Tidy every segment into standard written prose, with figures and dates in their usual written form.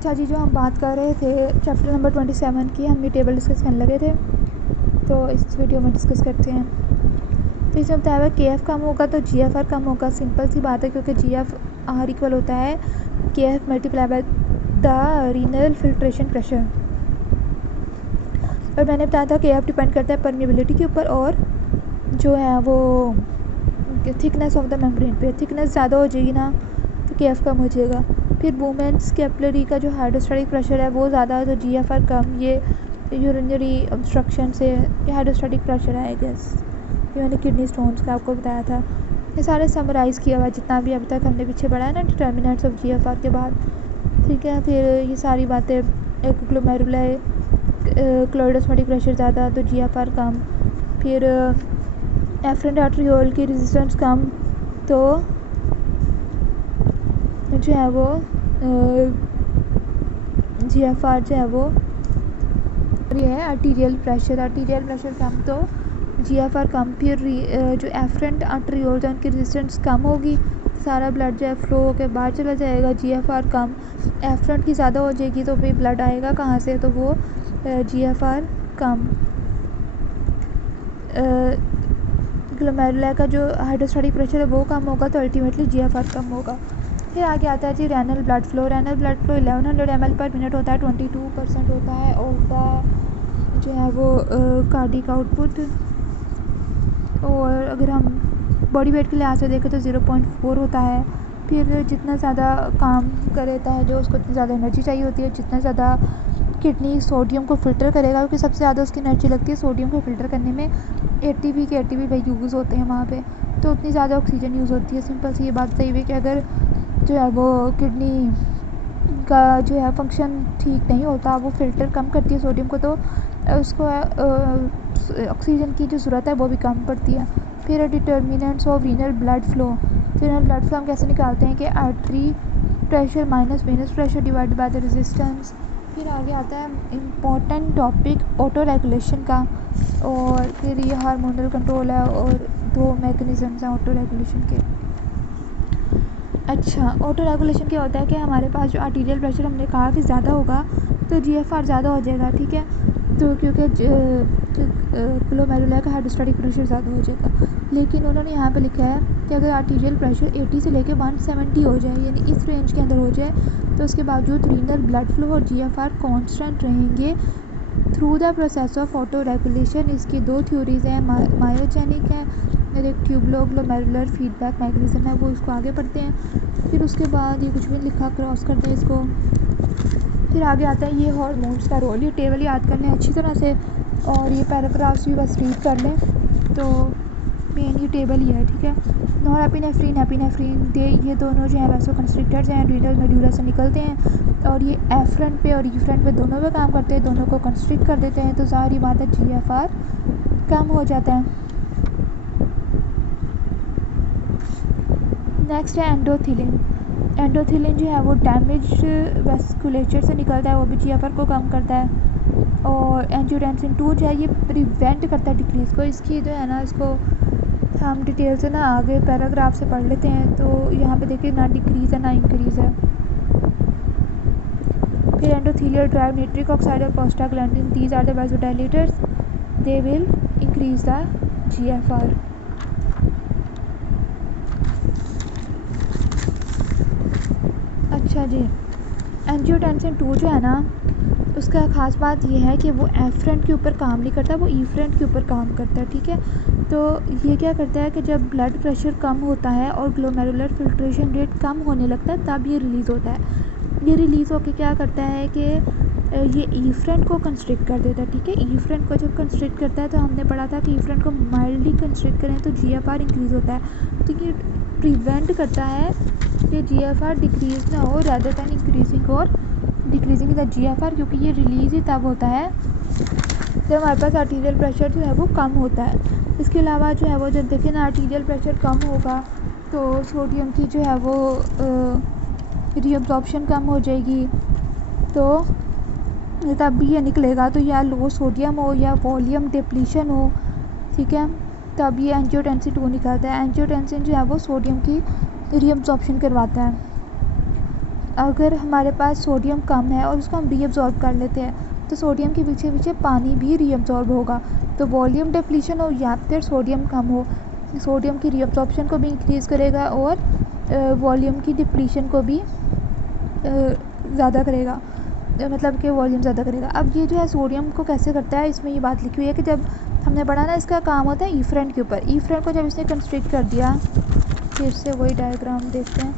अच्छा जी, जो हम बात कर रहे थे चैप्टर नंबर 27 की, हम ये टेबल डिस्कस करने लगे थे, तो इस वीडियो में डिस्कस करते हैं। तो इसमें बताया हुआ के एफ कम होगा तो जी एफ आर कम होगा। सिंपल सी बात है, क्योंकि जी एफ आर इक्वल होता है के F multiply by the renal filtration pressure. और मैंने बताया था के एफ डिपेंड करता है परमिएबिलिटी के ऊपर और जो है वो थिकनेस ऑफ द मेम्ब्रेन पे। थिकनेस ज़्यादा हो जाएगी ना तो के एफ कम हो जाएगा। फिर वुमेन्स कैपिलरी का जो हाइड्रोस्टैटिक प्रेशर है वो ज़्यादा है तो जी एफ आर कम। ये यूरिनरी ऑब्स्ट्रक्शन से ये हाइड्रोस्टैटिक प्रेशर है, आई गेस। ये मैंने किडनी स्टोन्स का आपको बताया था। ये सारे समराइज़ किया हुआ जितना भी अभी तक हमने पीछे पढ़ा है ना determinants of G F R के बाद, ठीक है। फिर ये सारी बातें, एक ग्लोमेरुला क्लोइडोस्मोटिक प्रेशर ज़्यादा तो जी एफ आर कम। फिर एफरेंट आर्टरियोल की रेजिस्टेंस कम तो जो है वो जी एफ आर जो है वो ये है आर्टीरियल प्रेशर कम तो जी एफ आर कम। फिर जो एफरेंट आर्टरियोल है उनकी रेजिस्टेंस कम होगी, सारा ब्लड जो है फ्लो होकर बाहर चला जाएगा, जी एफ आर कम। एफरेंट की ज़्यादा हो जाएगी तो फिर ब्लड आएगा कहाँ से, तो वो जी एफ आर कम। ग्लोमेरुला का जो हाइड्रोस्टैटिक प्रेशर है वो कम होगा तो अल्टीमेटली जी एफ आर कम होगा। फिर आगे आता है जी renal blood flow 1100 ml per minute होता है, 22% होता है और द जो है वो कार्डिक आउटपुट। और अगर हम बॉडी वेट के लिहाज से देखें तो 0.4 होता है। फिर जितना ज़्यादा काम करता है जो उसको उतनी ज़्यादा एनर्जी चाहिए होती है। जितना ज़्यादा किडनी सोडियम को फ़िल्टर करेगा, क्योंकि सबसे ज़्यादा उसकी एनर्जी लगती है सोडियम को फ़िल्टर करने में। एटीपी भाई यूज़ होते हैं वहाँ पे, तो उतनी ज़्यादा ऑक्सीजन यूज़ होती है। सिंपल सी ये बात सही है कि अगर जो है वो किडनी का जो है फंक्शन ठीक नहीं होता, वो फ़िल्टर कम करती है सोडियम को, तो उसको ऑक्सीजन की जो ज़रूरत है वो भी कम पड़ती है। फिर determinants of renal blood flow हम कैसे निकालते हैं कि artery pressure minus venous pressure divide by the resistance. फिर आगे आता है इम्पोर्टेंट टॉपिक ऑटो रेगुलेशन का, और फिर ये हार्मोनल कंट्रोल है और दो मैकेनिज़म्स हैं ऑटो रेगुलेशन के। अच्छा, ऑटो रेगुलेशन क्या होता है कि हमारे पास जो आर्टीरियल प्रेशर हमने कहा कि ज़्यादा होगा तो जी एफ आर ज़्यादा हो जाएगा, ठीक है। तो क्योंकि ग्लोमेरुला का हाइड्रोस्टैटिक प्रेशर ज़्यादा हो जाएगा। लेकिन उन्होंने यहाँ पे लिखा है कि अगर आर्टीरियल प्रेशर 80 से लेकर 170 हो जाए, यानी इस रेंज के अंदर हो जाए, तो उसके बावजूद रीनल ब्लड फ्लो और जी एफ आर कॉन्स्टेंट रहेंगे through the process of auto regulation. इसकी दो थ्योरीज़ हैं, मायोजेनिक है और एक ट्यूबलो ग्लोमेरुलर फीडबैक मैकेनिज्म है, वो इसको आगे पढ़ते हैं। फिर उसके बाद ये कुछ भी लिखा, क्रॉस करते हैं इसको। फिर आगे आता है ये हार्मोन्स का रोल। ये टेबल याद करने अच्छी तरह से और ये पैराग्राफ्स भी बस रीड कर लें तो मेन ये टेबल ही है, ठीक है। एपिनेफ्रीन ये दोनों जो है वैसो कंस्ट्रिक्टर्स हैं, रीनल मेडुला से निकलते हैं और ये एफरेंट पे और ईफ्रेंट पे दोनों पे काम करते हैं, दोनों को कंस्ट्रिक्ट कर देते हैं, तो सारी बात है जी एफ आर कम हो जाता है। नेक्स्ट है एंडोथिलिन जो है वो डैमेज वेस्कुलेचर से निकलता है, वो भी जी एफ आर को कम करता है। और एंजियोटेंसिन 2 जो है ये प्रिवेंट करता है डिक्रीज़ को। इसकी जो है ना, इसको हम डिटेल से ना आगे पैराग्राफ से पढ़ लेते हैं, तो यहाँ पे देखिए ना डिक्रीज़ है ना इंक्रीज़ है। फिर एंडोथीलियल ड्राइव नाइट्रिक ऑक्साइड और prostaglandin, these are the vasodilators, they will increase the G F R. अच्छा जी, एंजियोटेंसिन 2 जो है ना, उसका ख़ास बात ये है कि वो एफरेंट के ऊपर काम नहीं करता, वो ईफ्रेंट के ऊपर काम करता है, ठीक है। तो ये क्या करता है कि जब ब्लड प्रेशर कम होता है और ग्लोमेरुलर फिल्ट्रेशन रेट कम होने लगता है तब ये रिलीज़ होता है। ये रिलीज़ होकर क्या करता है कि ये ईफ्रेंट को कंस्ट्रिक्ट कर देता है, ठीक है। ईफ्रेंट को जब कंस्ट्रिक्ट करता है तो हमने पढ़ा था कि ईफ्रेंट को माइल्डली कंस्ट्रिक्ट करें तो जी एफ आर इंक्रीज़ होता है, ठीक है। प्रिवेंट करता है कि जी एफ आर डिक्रीज़ ना हो rather than decreasing the G F R, क्योंकि ये रिलीज़ ही तब होता है जब हमारे पास आर्टीरियल प्रेशर जो है वो कम होता है। इसके अलावा जो है वो जब देखें ना आर्टीरियल प्रेशर कम होगा तो सोडियम की जो है वो रीअब्जॉर्प्शन कम हो जाएगी, तो तब भी ये निकलेगा तो या लो सोडियम हो या वॉल्यूम डिप्लीशन हो, ठीक है, तब ये एंजियोटेंसिन 2 निकलता है। एंजियोटेंसिन जो है वो सोडियम की रीअब्जॉर्प्शन करवाता है। अगर हमारे पास सोडियम कम है और उसको हम रीअब्ज़ॉर्ब कर लेते हैं तो सोडियम के पीछे पीछे पानी भी रीअब्ज़ॉर्ब होगा। तो वॉल्यूम डिप्लीशन हो या फिर सोडियम कम हो, सोडियम की रीअब्ज़ॉर्प्शन को भी इंक्रीज़ करेगा और वॉल्यूम की डिप्लीशन को भी ज़्यादा करेगा, मतलब कि वॉल्यूम ज़्यादा करेगा। अब ये जो है सोडियम को कैसे करता है, इसमें ये बात लिखी हुई है कि जब हमने पढ़ा ना, इसका काम होता है ईफ्रेंट के ऊपर। ईफ्रेंट को जब इसने कंस्ट्रिक्ट कर दिया, फिर से वही डायग्राम देखते हैं।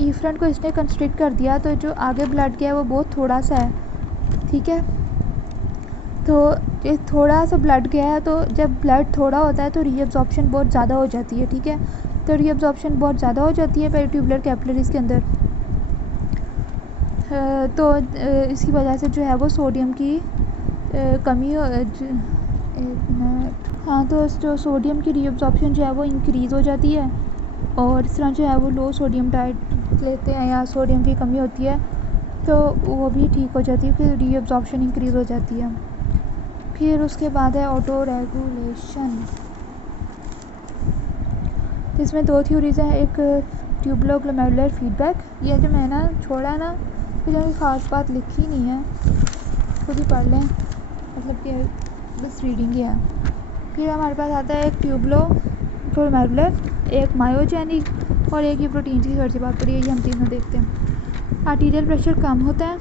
ईफ्रेंट को इसने कंस्ट्रिक्ट कर दिया तो जो आगे ब्लड गया है वो बहुत थोड़ा सा है, ठीक है। तो ये थोड़ा सा ब्लड गया है, तो जब ब्लड थोड़ा होता है तो रीअब्ज़ॉर्प्शन बहुत ज़्यादा हो जाती है, ठीक है। तो रीअब्ज़ॉर्प्शन बहुत ज़्यादा हो जाती है पेरिट्यूबुलर कैपिलरीज़ के अंदर। तो इसी वजह से जो है वो सोडियम की कमी एक मिनट, हाँ, तो जो सोडियम की रीअब्ज़ॉर्प्शन जो है वो इंक्रीज़ हो जाती है। और इस तरह जो है वो लो सोडियम डाइट लेते हैं या सोडियम की कमी होती है तो वो भी ठीक हो जाती है, फिर रीअब्ज़ॉर्प्शन इंक्रीज़ हो जाती है। फिर उसके बाद है ऑटो रेगुलेशन। इसमें दो थ्योरीज़ हैं, एक ट्यूबुलो-ग्लोमेरुलर फीडबैक, ये जो मैं ना छोड़ा है ना, तो कोई ख़ास बात लिखी नहीं है, खुद ही पढ़ लें, मतलब कि बस रीडिंग ही है। फिर हमारे पास आता है एक ट्यूबुलो-ग्लोमेरुलर, एक मायोजेनिक और एक ये प्रोटीन की थोड़ी सी बात पड़ी है, ये हम तीनों देखते हैं। आर्टीरियल प्रेशर कम होता है,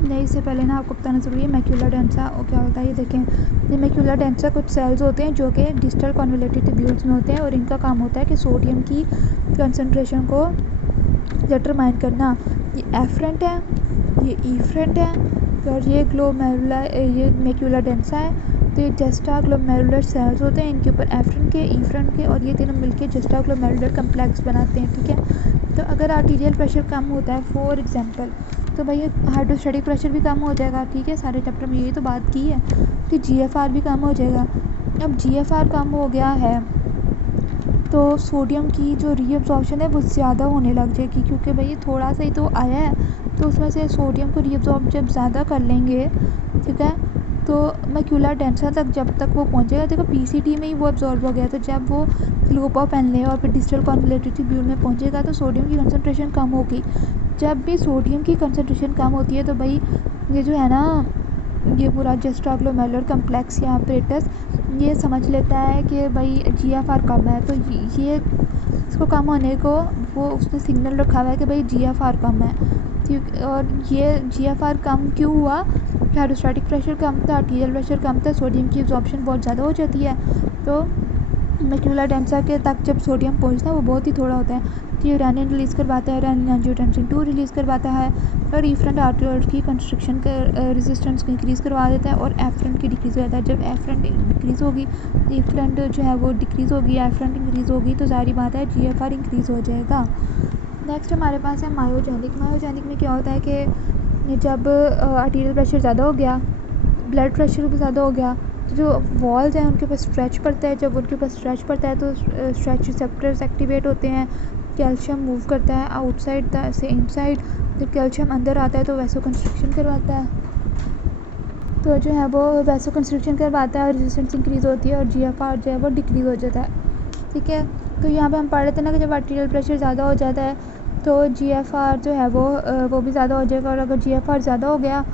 नहीं, इससे पहले ना आपको बताना ज़रूरी है मैक्यूला डेंसा और क्या होता है। ये देखें, ये मैक्यूला डेंसा कुछ सेल्स होते हैं जो कि डिस्टल कॉन्वोल्यूटेड ट्यूब्यूल्स में होते हैं और इनका काम होता है कि सोडियम की कंसनट्रेशन को डिटरमाइन करना। ये एफरेंट है, ये ईफ्रेंट है और ये ये मैक्यूला डेंसा है। तो ये जस्टा ग्लोमेरुलर सेल्स होते हैं, इनके ऊपर एफरेंट के, ईफ्रेंट के और ये तीनों मिलके जस्टा ग्लोमेरुलर कम्प्लेक्स बनाते हैं, ठीक है। तो अगर आर्टीरियल प्रेशर कम होता है फॉर एग्जांपल, तो भाई हाइड्रोस्टैटिक प्रेशर भी कम हो जाएगा, ठीक है, सारे चैप्टर में यही तो बात की है। तो जीएफआर भी कम हो जाएगा। अब जीएफआर कम हो गया है तो सोडियम की जो रीअब्ज़ॉर्प्शन है वो ज़्यादा होने लग जाएगी, क्योंकि भाई थोड़ा सा ही तो आया है, तो उसमें से सोडियम को रीअब्ज़ॉर्ब जब ज़्यादा कर लेंगे, ठीक है, तो मैक्यूला डेंसा तक जब तक वो पहुंचेगा, देखो पीसीटी में ही वो अब्जॉर्ब हो गया, तो जब वो लूपा पहन ले और फिर डिस्टल कॉन्वोल्यूटेड ट्यूब्यूल में पहुंचेगा तो सोडियम की कंसनट्रेशन कम होगी। जब भी सोडियम की कंसनट्रेशन कम होती है तो भाई ये जो है ना, ये पूरा जस्टा ग्लोमेरुलर कम्प्लेक्स या अपरेटस ये समझ लेता है कि भाई जीएफआर कम है, तो ये इसको कम होने को वो उसने सिग्नल रखा हुआ है कि भाई जीएफआर कम है। और ये जीएफआर कम क्यों हुआ, हाइड्रोस्टैटिक प्रेशर कम था, आर्टीरियल प्रेशर कम था, सोडियम की एब्जॉर्प्शन बहुत ज़्यादा हो जाती है, तो मैक्यूला डेंसा के तक जब सोडियम पहुंचता है वो बहुत ही थोड़ा होता है। तो ये रेनिन रिलीज़ करवाता है, रेनिन एंजियोटेंसिन 2 रिलीज़ करवाता है और ईफ्रेंट आर्टरियोल्स की कंस्ट्रिक्शन के रेजिस्टेंस को इंक्रीज़ करवा देता है और एफरेंट की डिक्रीज़ हो जाता है। जब एफरेंट डिक्रीज़ होगी, ईफ्रेंट जो है वो डिक्रीज़ होगी, एफरेंट इंक्रीज़ होगी, तो सारी बात है जीएफआर इंक्रीज़ हो जाएगा। नेक्स्ट हमारे पास है मायोजेनिक। मायोजेनिक में क्या होता है कि जब आर्टीरियल प्रेशर ज़्यादा हो गया, ब्लड प्रेशर भी ज़्यादा हो गया, तो जो वॉल्स हैं उनके ऊपर स्ट्रेच पड़ता है। जब उनके ऊपर स्ट्रेच पड़ता है तो स्ट्रेच रिसेप्टर्स एक्टिवेट होते हैं, कैल्शियम मूव करता है आउटसाइड से इनसाइड। जब कैल्शियम अंदर आता है तो वैसो कंस्ट्रिक्शन करवाता है, तो जो है वो वैसो कंस्ट्रिक्शन करवाता है और रेजिस्टेंस इंक्रीज़ होती है और जीएफआर जो है वो डिक्रीज़ हो जाता है, ठीक है। तो यहाँ पे हम पढ़ रहे थे ना कि जब आर्टीरियल प्रेशर ज़्यादा हो जाता है तो जीएफआर जो है वो भी ज़्यादा हो जाएगा, और अगर जीएफआर ज़्यादा हो गया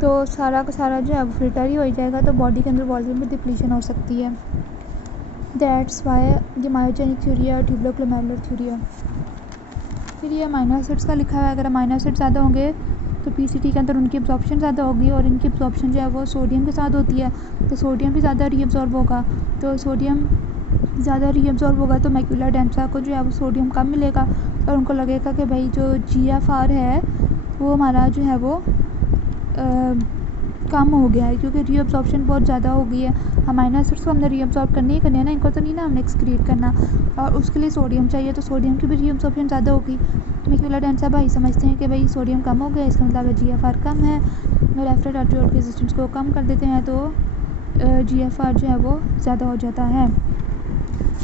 तो सारा का सारा जो है वो फिल्टर ही हो जाएगा, तो बॉडी के अंदर वॉल्यूम में डिप्लीशन हो सकती है। दैट्स वाई ये मायोजेनिक थ्योरी है और ट्यूबुलो-ग्लोमेरुलर थ्योरी है। फिर ये अमीनो एसिड्स का लिखा हुआ है, अगर अमीनो एसिड ज़्यादा होंगे तो पीसीटी के अंदर उनकी एब्जॉर्प्शन ज़्यादा होगी और इनकी एब्जॉर्प्शन जो है वो सोडियम के साथ होती है, तो सोडियम भी ज़्यादा रीअब्जॉर्ब होगा। तो सोडियम ज़्यादा रीअब्जॉर्ब होगा तो मैक्यूला डेंसा को जो है वो सोडियम कम मिलेगा और उनको लगेगा कि भाई जो जीएफआर है वो हमारा जो है वो कम हो गया है, क्योंकि रीअब्जॉर्प्शन बहुत ज़्यादा हो गई है। अमीनो एसिड्स को हमने रीअब्जॉर्ब करनी ही करनी है ना, इनको तो नहीं ना हमने एक्सक्रीट करना, और उसके लिए सोडियम चाहिए, तो सोडियम की भी रीअब्जॉर्प्शन ज़्यादा होगी। मैक्यूला डेंसा भाई समझते हैं कि भाई सोडियम कम हो गया, इसका मतलब जीएफआर कम है, और एफरेट आर्टरियोल के रेजिस्टेंस को कम कर देते हैं तो जीएफआर जो है वो ज़्यादा हो जाता है।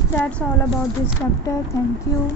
That's all about this chapter. Thank you.